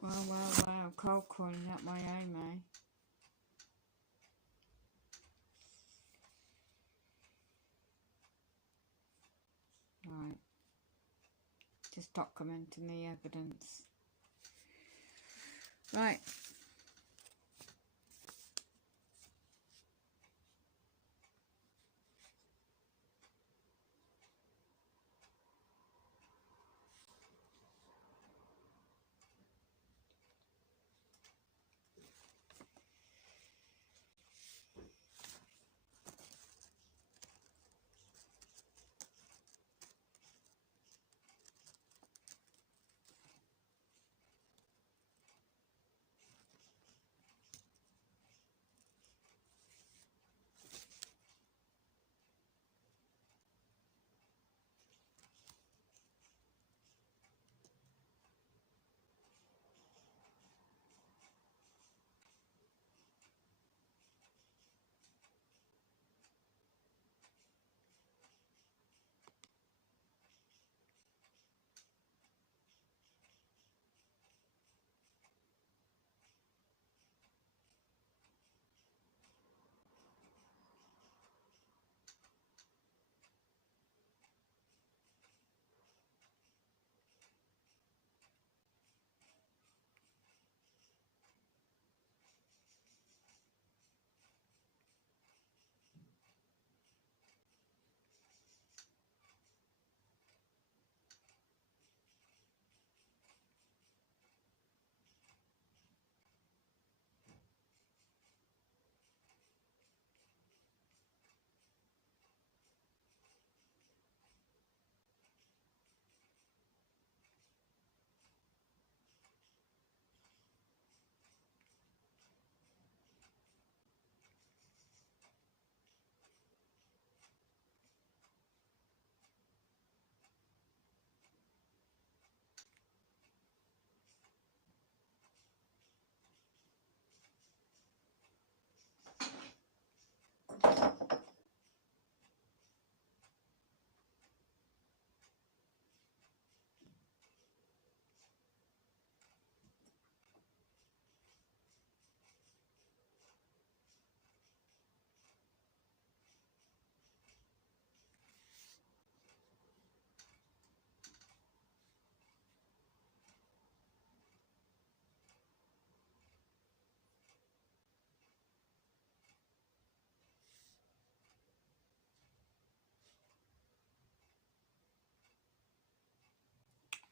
Well, cold calling up my own, eh? Right. Just documenting the evidence. Right.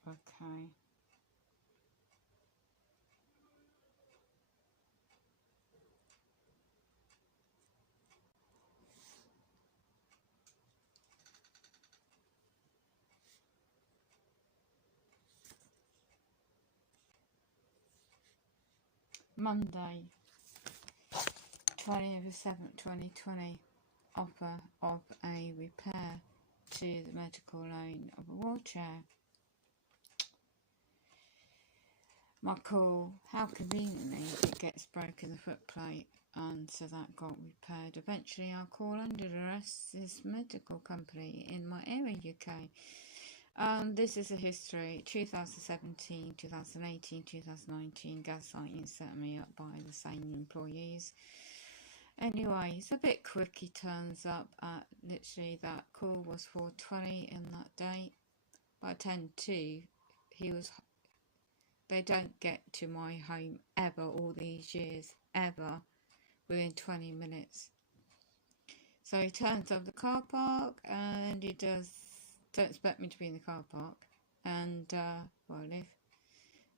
Okay. Monday, 20th of 7th, 2020. Offer of a repair to the medical loan of a wheelchair. My call, how conveniently it gets broken the foot plate, and so that got repaired. Eventually I'll call under arrest this medical company in my area, UK. This is a history, 2017, 2018, 2019, gaslighting set me up by the same employees. Anyway, it's a bit quick. He turns up at literally, that call was 4:20 in that day. By 10:02, they don't get to my home ever, all these years, ever, within 20 minutes. So he turns up the car park, and he don't expect me to be in the car park, and where I live.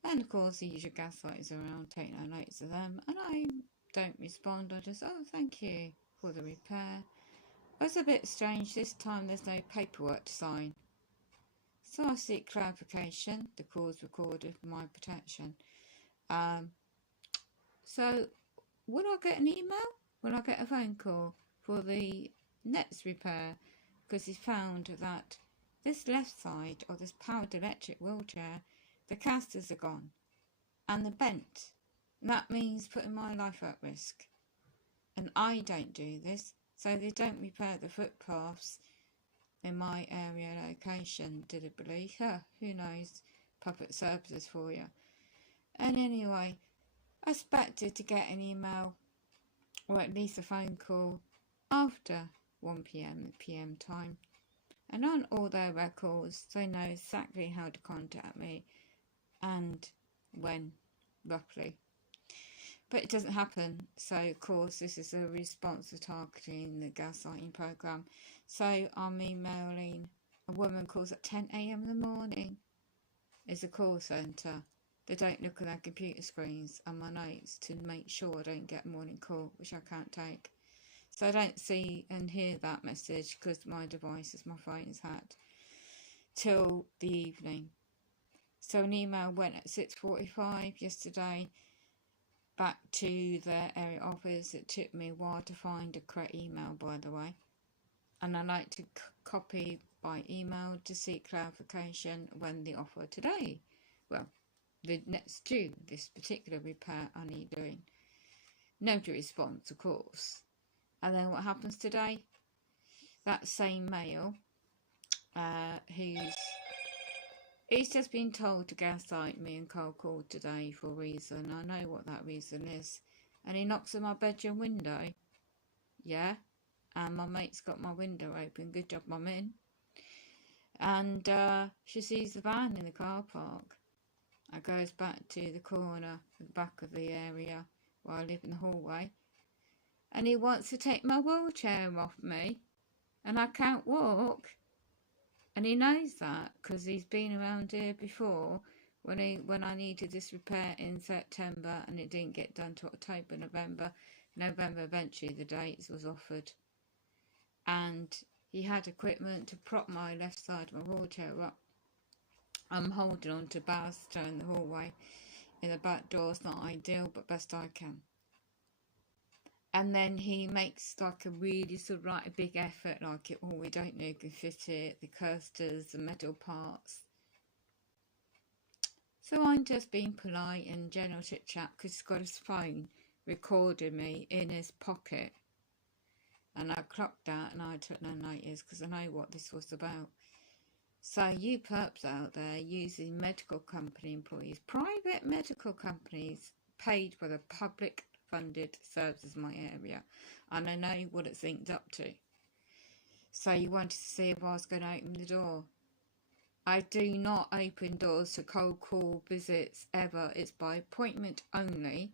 And of course the usual gaslighters around, take no notice of them, and I don't respond. I just, oh, thank you for the repair. It's a bit strange, this time there's no paperwork to sign. So I seek clarification. The call's recorded for my protection. So will I get an email? Will I get a phone call for the next repair? Because he found that this left side of this powered electric wheelchair, the casters are gone and they're bent. And that means putting my life at risk. And I don't do this, so they don't repair the footpaths in my area location, deliberately. Who knows? Puppet services for you. And anyway, I expected to get an email or at least a phone call after 1 PM time. And on all their records, they know exactly how to contact me and when, roughly. But it doesn't happen. So, of course, this is a response to targeting the gaslighting program. So, I'm emailing. A woman calls at 10 AM in the morning. It's a call centre. They don't look at their computer screens and my notes to make sure I don't get a morning call, which I can't take. So I don't see and hear that message because my devices, my phone is hacked, till the evening. So an email went at 6:45 yesterday back to their area office. It took me a while to find a correct email, by the way. And I like to copy by email to seek clarification when the offer today. Well, the next due, this particular repair I need doing. No response, of course. And then what happens today? That same male, he's just been told to gaslight me and cold call today for a reason. I know what that reason is. And he knocks on my bedroom window. Yeah. And my mate's got my window open. Good job, I'm in. And she sees the van in the car park. I goes back to the corner, the back of the area where I live in the hallway. And he wants to take my wheelchair off me. And I can't walk. And he knows that because he's been around here before when I needed this repair in September and it didn't get done till October, November. November eventually the dates was offered. And he had equipment to prop my left side of my wheelchair up. I'm holding on to banister in the hallway in the back door. It's not ideal, but best I can. And then he makes like a really sort of like a big effort, like it, oh, we don't know who can fit it, the coasters, the metal parts. So I'm just being polite and general chit chat because he's got his phone recording me in his pocket. And I clocked that and I took no notice because I know what this was about. So you perps out there using medical company employees, private medical companies paid by the public funded services in my area, and I know what it's linked up to. So you wanted to see if I was going to open the door. I do not open doors to cold call visits ever. It's by appointment only,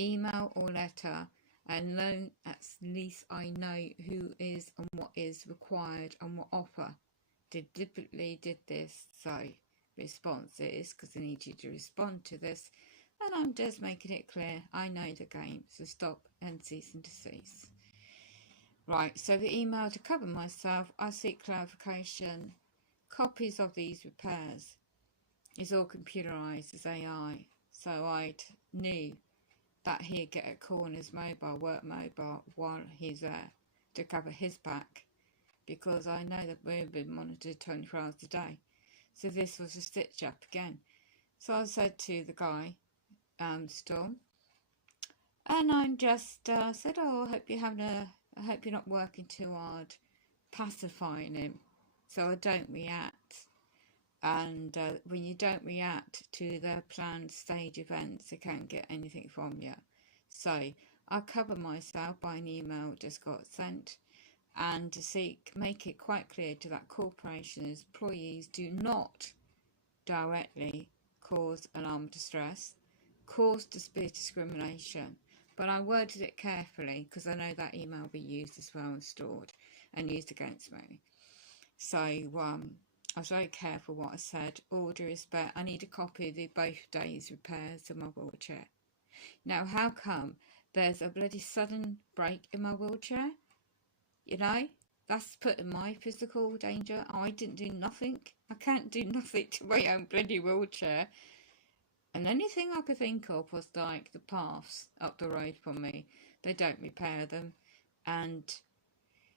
email or letter, and then at least I know who is and what is required and what offer. Deliberately did this, so response is because I need you to respond to this. And I'm just making it clear, I know the game, so stop and cease and desist. Right, so the email to cover myself, I seek clarification. Copies of these repairs is all computerised as AI, so I knew that he'd get a call on his mobile, work mobile, while he's there to cover his back, because I know that we've been monitored 24 hours a day. So this was a stitch up again. So I said to the guy, Storm, and I just said, oh, I hope you're not working too hard pacifying him so I don't react. And when you don't react to their planned stage events, they can't get anything from you. So I cover myself by an email just got sent, and to make it quite clear to that corporation's employees do not directly cause alarm distress, cause discrimination. But I worded it carefully because I know that email will be used as well and stored and used against me. So I was very careful what I said. All due respect, I need a copy of both days' repairs of my wheelchair. Now, how come there's a bloody sudden break in my wheelchair? You know, that's putting my physical danger. I didn't do nothing. I can't do nothing to my own bloody wheelchair. And anything I could think of was like the paths up the road from me. They don't repair them. And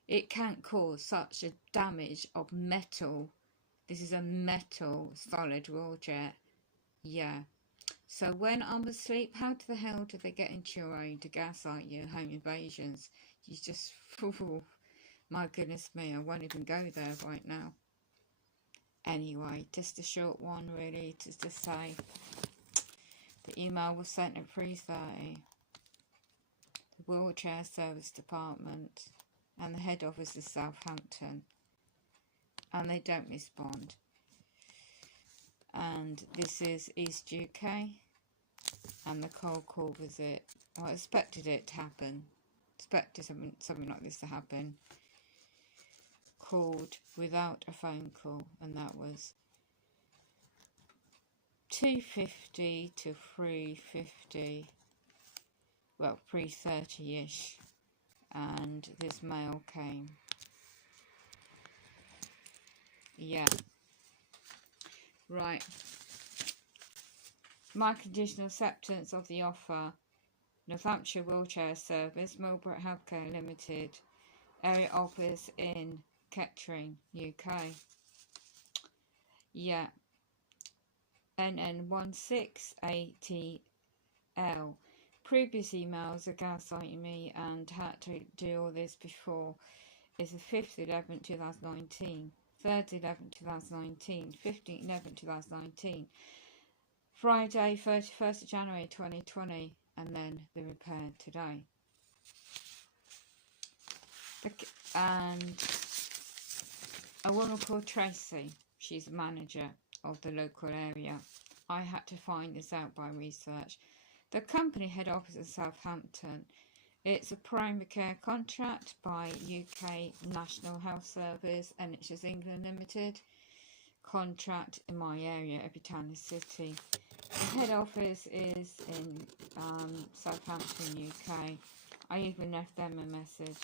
it can't cause such a damage of metal. This is a metal solid wheelchair. Yeah. So when I'm asleep, how the hell do they get into your own to gaslight you, home invasions? You just, my goodness me, I won't even go there right now. Anyway, just a short one really, to just say the email was sent at 3:30. The wheelchair service department, and the head office is Southampton, and they don't respond. And this is East UK, and the cold call visit. I expected it to happen. Expected something like this to happen. Called without a phone call, and that was 2:50 to 3:50. Well, 3:30ish, and this mail came. Yeah. Right. My conditional acceptance of the offer. Northamptonshire Wheelchair Service, miibbrok Healthcare Limited, area office in Kettering, UK. Yeah. NN16ATL. Previous emails are gaslighting me and had to do all this before. It's the 5th 11th 2019, 3rd 11th 2019, 15th 11th 2019, Friday 31st of January 2020, and then the repair today. And a woman called Tracy, she's a manager of the local area. I had to find this out by research. The company head office in Southampton. It's a primary care contract by UK National Health Service, NHS England Limited. Contract in my area, Epitana City. The head office is in Southampton, UK. I even left them a message.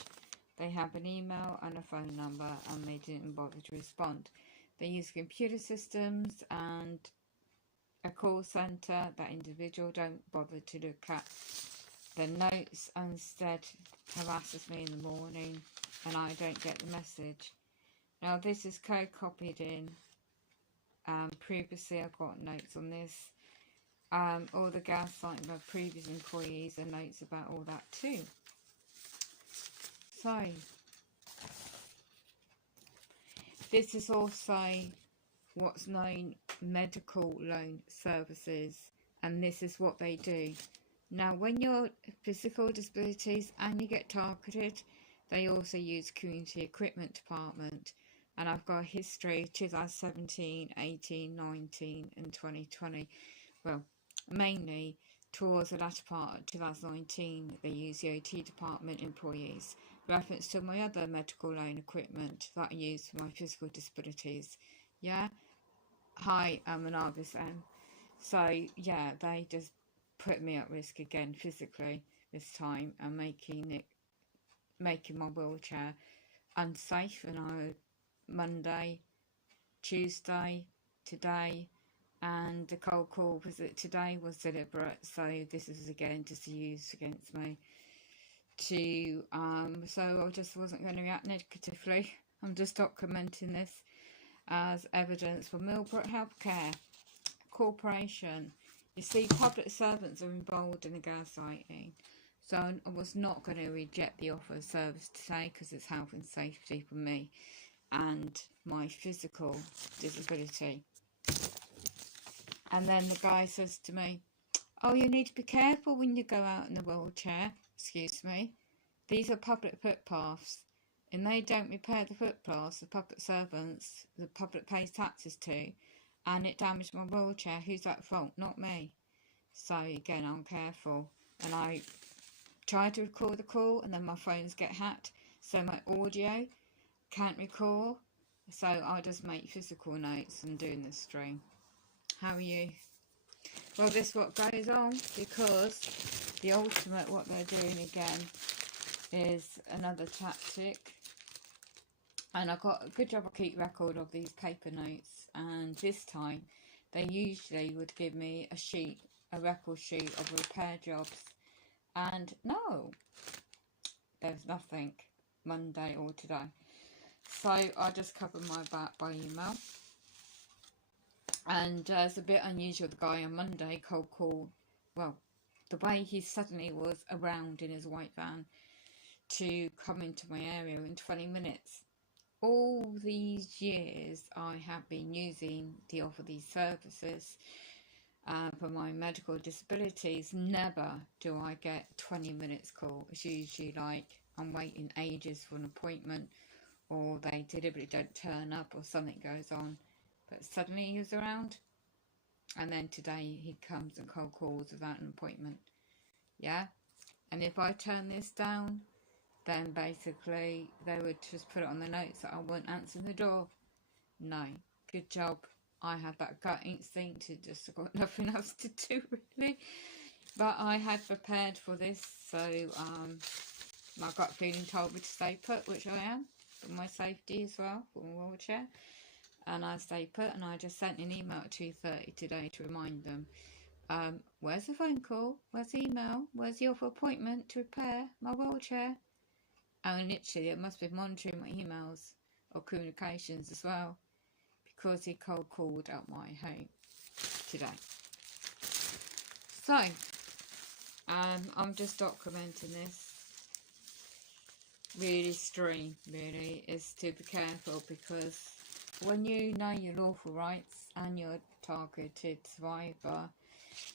They have an email and a phone number, and they didn't bother to respond. They use computer systems and a call centre. That individual don't bother to look at the notes, instead harasses me in the morning, and I don't get the message. Now this is copied in. Previously I got notes on this. All the gaslighting by previous employees and notes about all that too. So this is also what's known medical loan services, and this is what they do. Now when you're physical disabilities and you get targeted, they also use community equipment department, and I've got a history 2017, 18, 19 and 2020. Well, mainly towards the latter part of 2019 they use the OT department employees. Reference to my other medical loan equipment that I use for my physical disabilities. Yeah, hi, I'm an RSM. So yeah, they just put me at risk again physically this time, and making my wheelchair unsafe. And I Monday, Tuesday, today, and the cold call visit today was deliberate. So this is again just used against me. So I just wasn't going to react negatively. I'm just documenting this as evidence for miibbrok Healthcare Corporation. You see, public servants are involved in the gaslighting, so I was not going to reject the offer of service today because it's health and safety for me and my physical disability. And then the guy says to me, "Oh, you need to be careful when you go out in a wheelchair." Excuse me. These are public footpaths, and they don't repair the footpaths. The public servants, the public pays taxes to, and it damaged my wheelchair. Who's at fault? Not me. So again, I'm careful, and I try to record the call, and then my phones get hacked, so my audio can't record. So I just make physical notes and doing this stream. How are you? Well, this is what goes on, because the ultimate, what they're doing again, is another tactic. And I got a good job. I keep record of these paper notes, and this time they usually would give me a sheet, a record sheet of repair jobs, and no, there's nothing Monday or today. So I just covered my back by email. And it's a bit unusual, the guy on Monday cold call, well, the way he suddenly was around in his white van to come into my area in 20 minutes. All these years I have been using the offer these services, for my medical disabilities, never do I get 20 minutes call. It's usually like I'm waiting ages for an appointment, or they deliberately don't turn up, or something goes on. But suddenly he was around, and then today he comes and cold calls without an appointment. Yeah? And if I turn this down, then basically they would just put it on the notes that I won't answer the door. No. Good job. I had that gut instinct to just got nothing else to do really. But I had prepared for this, so my gut feeling told me to stay put, which I am, for my safety as well, for my wheelchair. And I stayed put, and I just sent an email at 2:30 today to remind them. Where's the phone call? Where's the email? Where's the offer appointment to repair my wheelchair? And literally, it must be monitoring my emails or communications as well, because he cold called at my home today. So, I'm just documenting this. Really extreme, really, is to be careful, because when you know your lawful rights and you're a targeted survivor,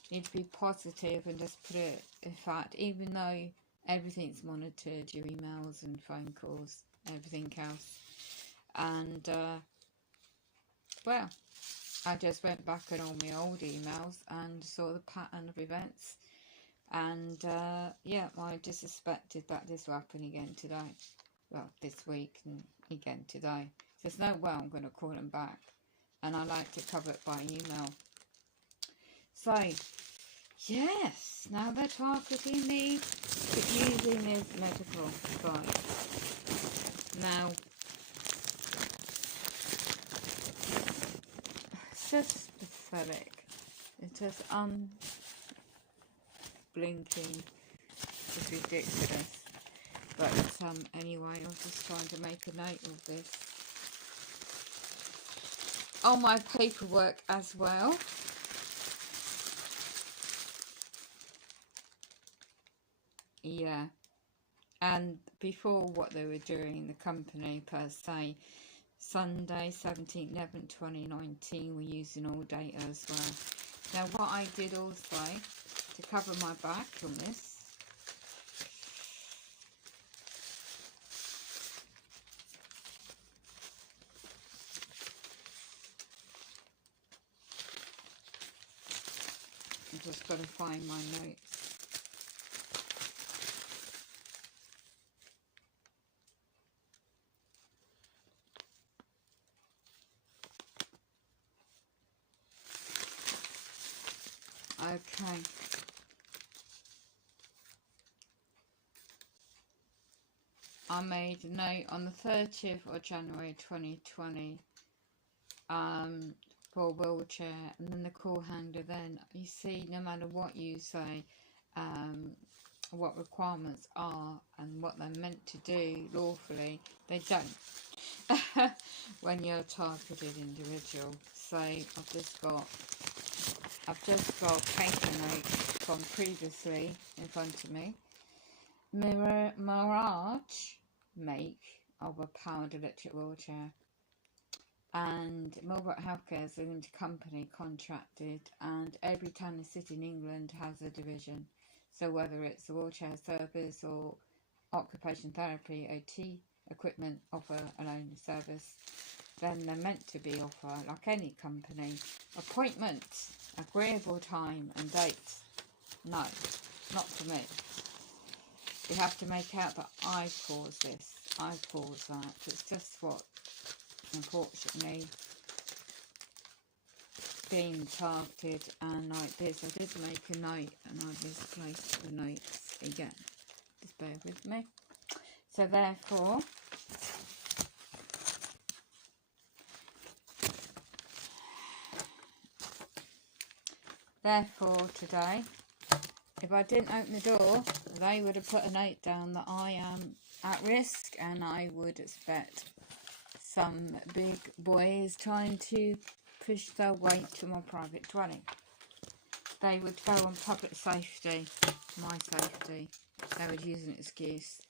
you need to be positive and just put it in fact, even though everything's monitored, your emails and phone calls, everything else. And well, I just went back on all my old emails and saw the pattern of events, and yeah, I just suspected that this will happen again today. Well, this week and again today. There's no way I'm going to call them back, and I like to cover it by email. So yes, now they're targeting me for using this medical device. Now, it's just pathetic. It's just blinking. It's ridiculous. But anyway, I'm just trying to make a note of this. On my paperwork as well. Yeah. And before, what they were doing, the company per se, Sunday 17/11/2019, we're using all data as well. Now, what I did also to cover my back on this, I'm just got to find my notes. Okay. I made a note on the 30th of January 2020 for a wheelchair, and then the call handler then, you see, no matter what you say, what requirements are and what they're meant to do lawfully, they don't when you're a targeted individual. So I've just got paper notes from previously in front of me. Mirage make of a powered electric wheelchair, and miibbrok Healthcare is a limited company contracted, and every town and city in England has a division. So whether it's a wheelchair service or occupation therapy, OT equipment offer an only service, then they're meant to be offer, like any company, appointment, agreeable time and date. No, not for me. You have to make out that I've caused this, I've caused that. It's just what, unfortunately, being targeted and like this. I did make a note and I misplaced the notes again. Just bear with me. So therefore today, if I didn't open the door, they would have put a note down that I am at risk, and I would expect some big boys trying to push their way to my private dwelling. They would go on public safety, my safety. They would use an excuse.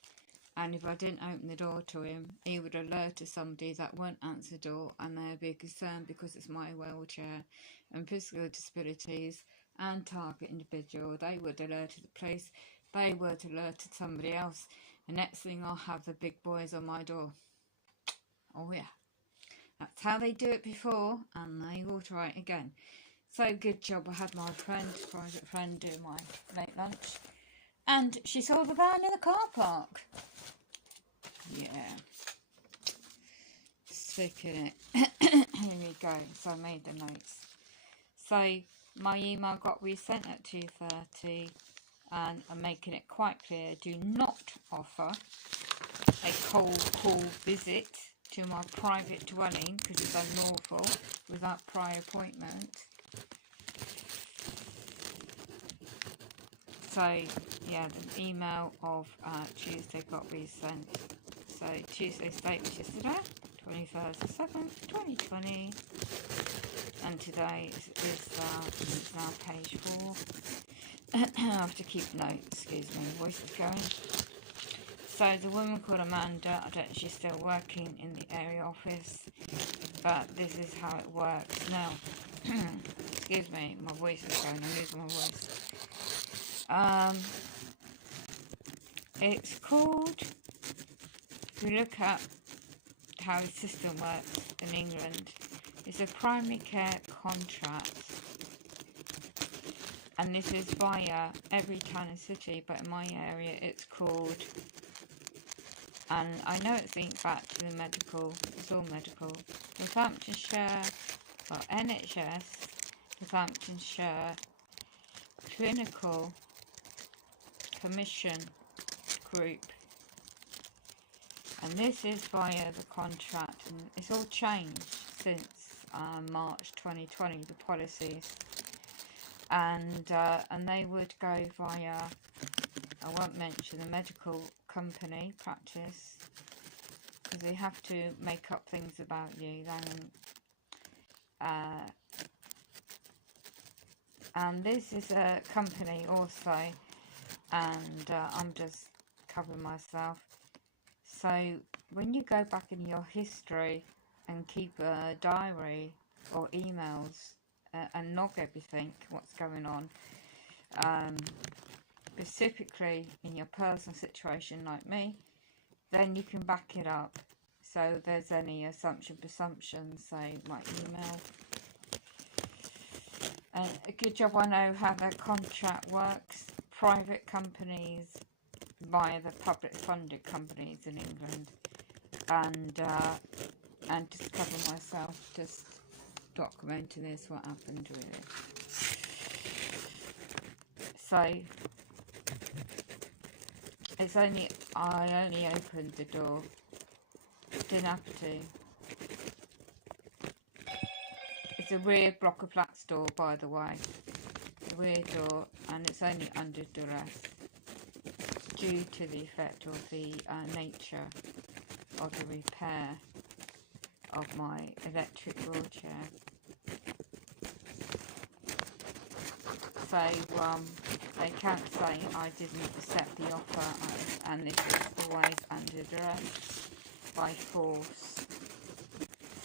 And if I didn't open the door to him, he would alert to somebody that won't answer the door, and they'd be concerned because it's my wheelchair and physical disabilities and target individual. They would alert to the police, they would alert to somebody else. The next thing, I'll have the big boys on my door. Oh yeah, that's how they do it before, and they will try it again. So good job, I had my private friend, do my late lunch, and she saw the van in the car park. Yeah, sticking it. Here we go. So I made the notes. So my email got resent at 2:30, and I'm making it quite clear: do not offer a cold call visit to my private dwelling because it's unlawful without prior appointment. So yeah, the email of Tuesday got resent. So Tuesday's date was yesterday, 21st of 7th, 2020, and today is now page 4. I have to keep notes, excuse me, voice is going. So the woman called Amanda, I don't know if she's still working in the area office, but this is how it works. Now, excuse me, my voice is going, I'm losing my voice. It's called, if you look at how the system works in England, it's a primary care contract, and this is via every town and city, but in my area it's called, and I know it's linked back to the medical, it's all medical, Northamptonshire, well, NHS, Northamptonshire Clinical Commission Group. And this is via the contract, and it's all changed since March 2020, the policies. And they would go via, I won't mention the medical company practice, because they have to make up things about you. And this is a company also, and I'm just covering myself. So when you go back in your history and keep a diary or emails and log everything, what's going on, specifically in your personal situation like me, then you can back it up. So if there's any presumptions, say my email. And a good job I know how that contract works. Private companies via the public funded companies in England, and just cover myself, just documenting this, what happened with it. So it's I only opened the door, didn't have to. It's a rear block of flats door, by the way, a rear door, and it's only under duress due to the effect of the nature of the repair of my electric wheelchair. So they can't say I didn't accept the offer, and this is always under duress, by force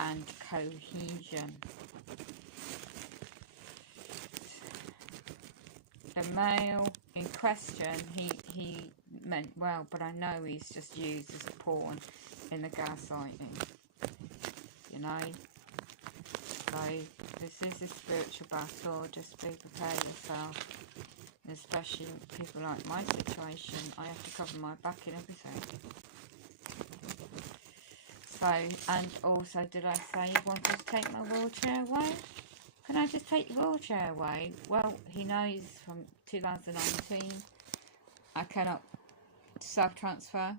and cohesion. The male in question, he meant well, but I know he's just used as a pawn in the gaslighting, you know. So this is a spiritual battle, just be prepared yourself, and especially people like my situation, I have to cover my back and everything. So, and also, did I say you wanted to take my wheelchair away? Can I just take your wheelchair away? Well, he knows from 2019 I cannot self-transfer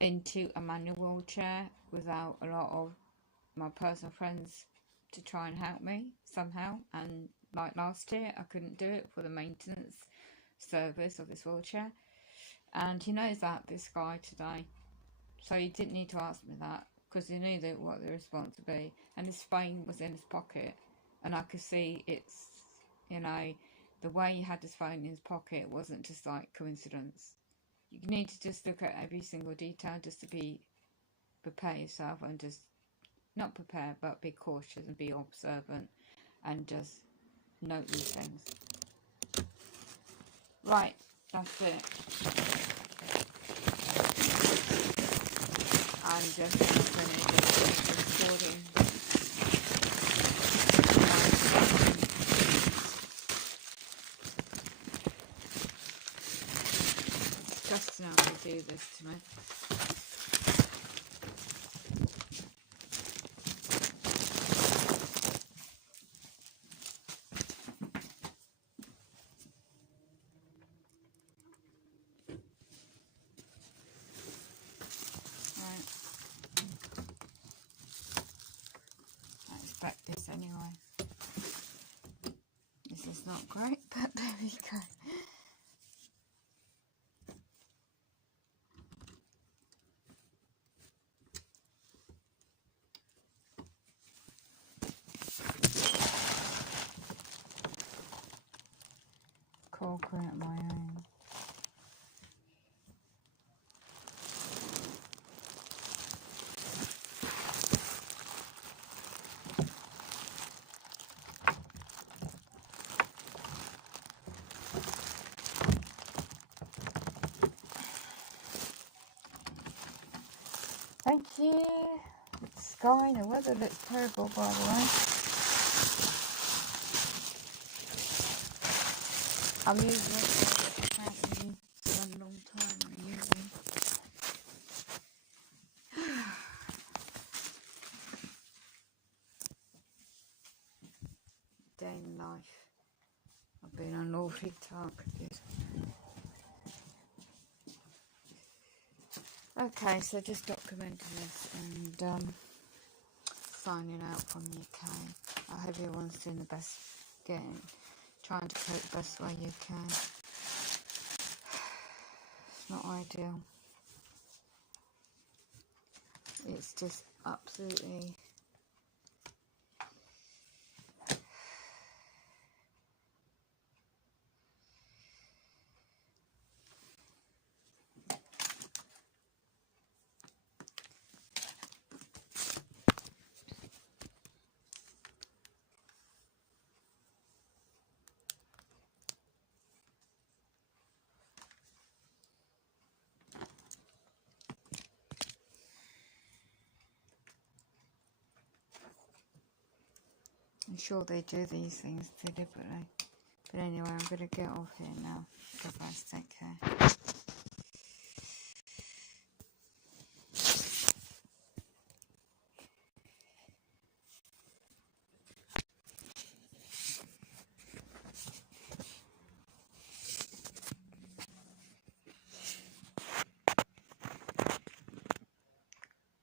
into a manual wheelchair without a lot of my personal friends to try and help me somehow. And like last year, I couldn't do it for the maintenance service of this wheelchair. And he knows that, this guy, today. So he didn't need to ask me that, because he knew what the response would be. And his phone was in his pocket, and I could see it's, you know, the way he had his phone in his pocket wasn't just like coincidence. you need to just look at every single detail just to prepare yourself, and just not prepare but be cautious and be observant and just note these things. Right, that's it. I'm just going to finish recording. It's disgusting how they do this to me. I expect this anyway. This is not great, but there we go. Corking at my own. Thank you. The sky and the weather looks terrible, by the way. I'm using it apparently for a long time. I'm using. Day in life. I've been unlawfully targeted. Okay, so just documenting this and signing out from the UK. I hope everyone's doing the best, trying to cope the best way you can. It's not ideal. It's just absolutely I'm sure they do these things deliberately. But anyway, I'm going to get off here now. God bless, take care.